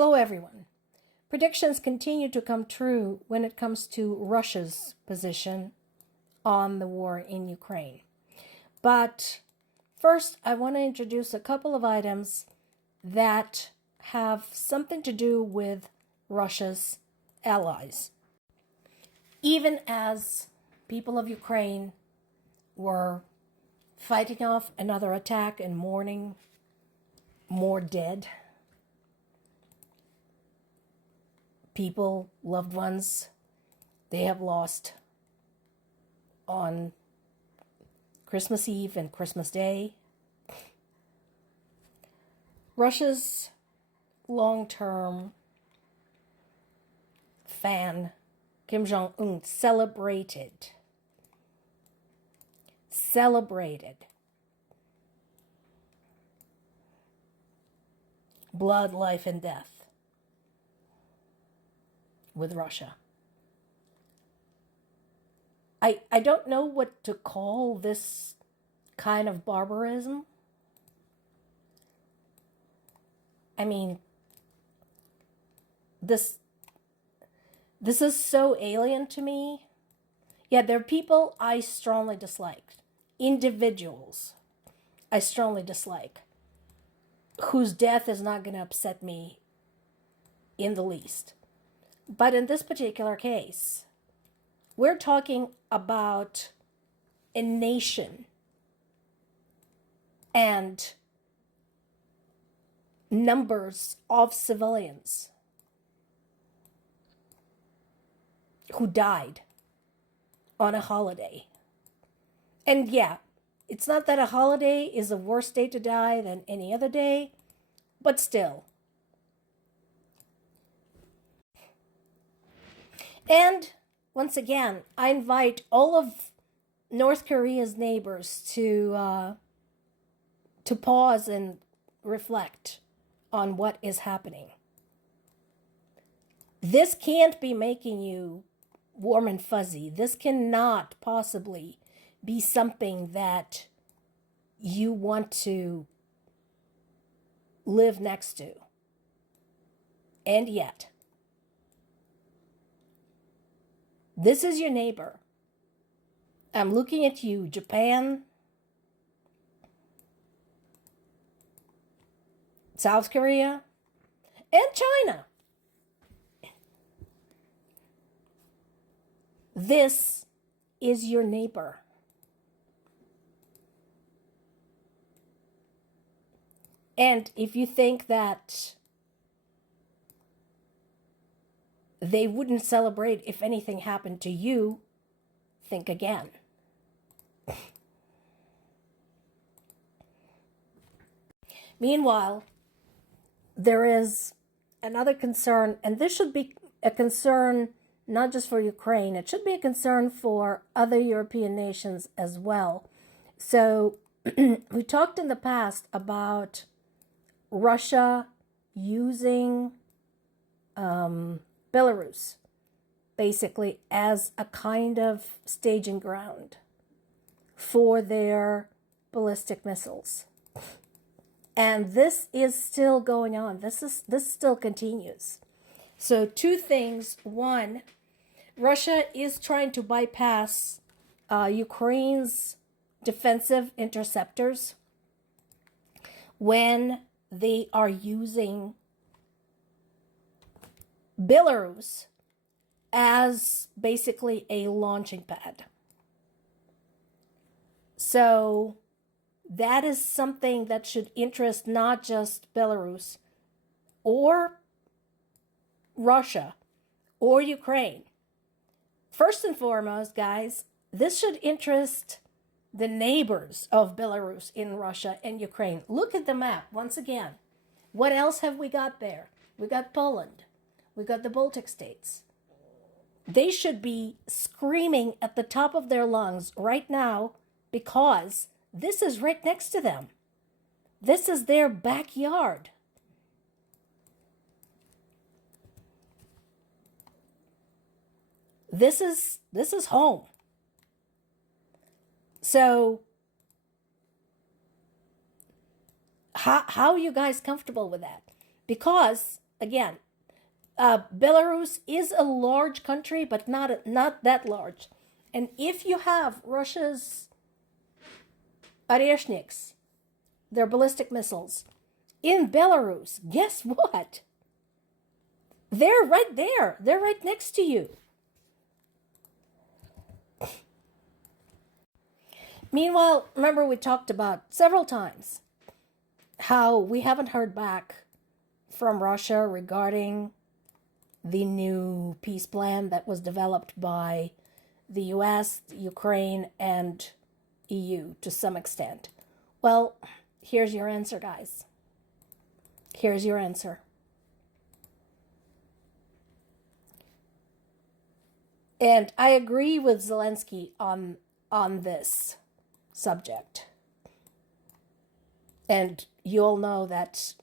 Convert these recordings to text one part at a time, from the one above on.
Hello, everyone. Predictions continue to come true when it comes to Russia's position on the war in Ukraine. But first, I want to introduce a couple of items that have something to do with Russia's allies. Even as people of Ukraine were fighting off another attack and mourning more dead people, loved ones, they have lost on Christmas Eve and Christmas Day. Russia's long-term fan, Kim Jong-un, celebrated blood, life, and death with Russia. I don't know what to call this kind of barbarism. I mean, this is so alien to me. Yeah, there are people I strongly dislike, individuals I strongly dislike, whose death is not going to upset me in the least. But in this particular case, we're talking about a nation and numbers of civilians who died on a holiday. And yeah, it's not that a holiday is a worse day to die than any other day, but still. And once again, I invite all of North Korea's neighbors to pause and reflect on what is happening. This can't be making you warm and fuzzy. This cannot possibly be something that you want to live next to. And yet, this is your neighbor. I'm looking at you, Japan, South Korea, and China. This is your neighbor. And if you think that they wouldn't celebrate if anything happened to you, think again. Meanwhile, there is another concern, and this should be a concern not just for Ukraine, it should be a concern for other European nations as well. So we talked in the past about Russia using Belarus basically as a kind of staging ground for their ballistic missiles. And this is still going on. This still continues. So two things. One, Russia is trying to bypass Ukraine's defensive interceptors when they are using Belarus as basically a launching pad. So that is something that should interest not just Belarus or Russia or Ukraine. First and foremost, guys, this should interest the neighbors of Belarus in Russia and Ukraine. Look at the map once again. What else have we got there? We got Poland. We got the Baltic states. They should be screaming at the top of their lungs right now because this is right next to them. This is their backyard. This is home. So how are you guys comfortable with that? Because again, Belarus is a large country, but not that large. And if you have Russia's Oreshniks, their ballistic missiles, in Belarus, guess what? They're right there. They're right next to you. Meanwhile, remember we talked about several times how we haven't heard back from Russia regarding the new peace plan that was developed by the US, Ukraine, and EU to some extent. Well, here's your answer, guys. Here's your answer. And I agree with Zelensky on this subject. And you all know that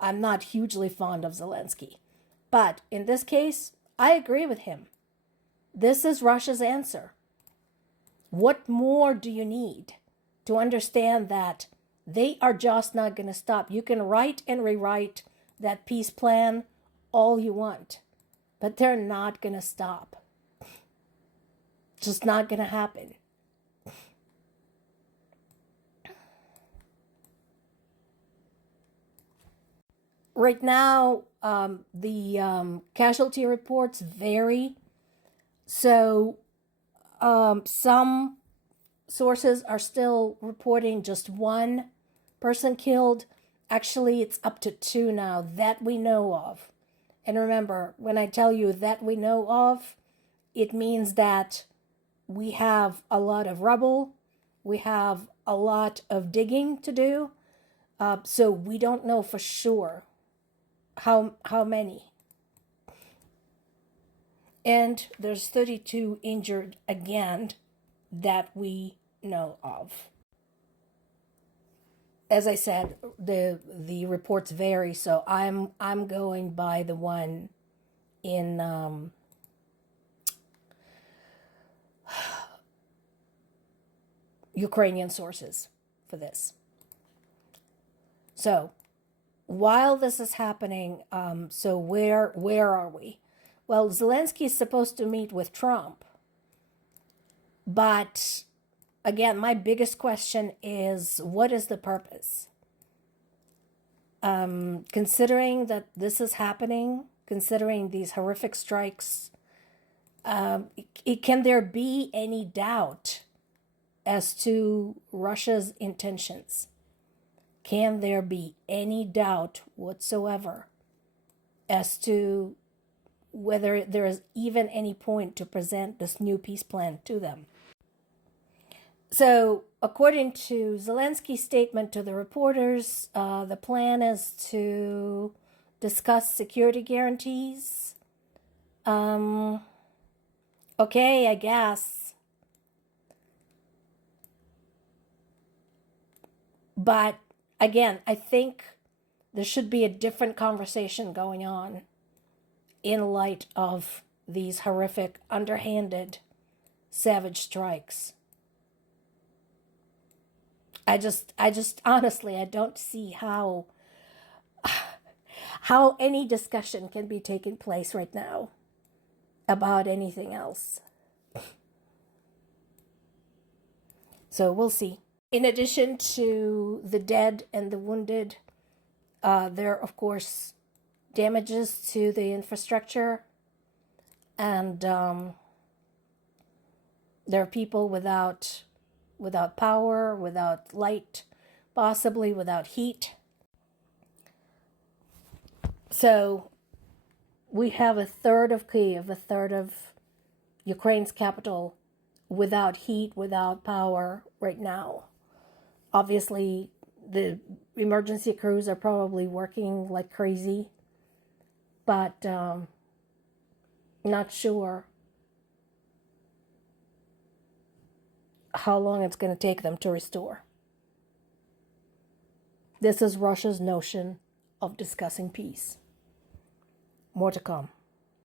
I'm not hugely fond of Zelensky. But in this case, I agree with him. This is Russia's answer. What more do you need to understand that they are just not going to stop? You can write and rewrite that peace plan all you want, but they're not going to stop. Just not going to happen. Right now, the casualty reports vary. So some sources are still reporting just one person killed. Actually, it's up to 2 now that we know of. And remember, when I tell you that we know of, it means that we have a lot of rubble. We have a lot of digging to do. So we don't know for sure how many. And there's 32 injured again that we know of. As I said, the reports vary, so I'm going by the one in Ukrainian sources for this. So while this is happening, so where are we? Well, Zelensky is supposed to meet with Trump. But again, my biggest question is, what is the purpose? Considering that this is happening, considering these horrific strikes, can there be any doubt as to Russia's intentions? Can there be any doubt whatsoever as to whether there is even any point to present this new peace plan to them? So, according to Zelensky's statement to the reporters, the plan is to discuss security guarantees. Okay, I guess. But again, I think there should be a different conversation going on in light of these horrific, underhanded, savage strikes. I just honestly, I don't see how any discussion can be taking place right now about anything else. So we'll see. In addition to the dead and the wounded, there are, of course, damages to the infrastructure, and there are people without power, without light, possibly without heat. So we have a third of Kyiv, a third of Ukraine's capital without heat, without power right now. Obviously, the emergency crews are probably working like crazy, but not sure how long it's going to take them to restore. This is Russia's notion of discussing peace. More to come.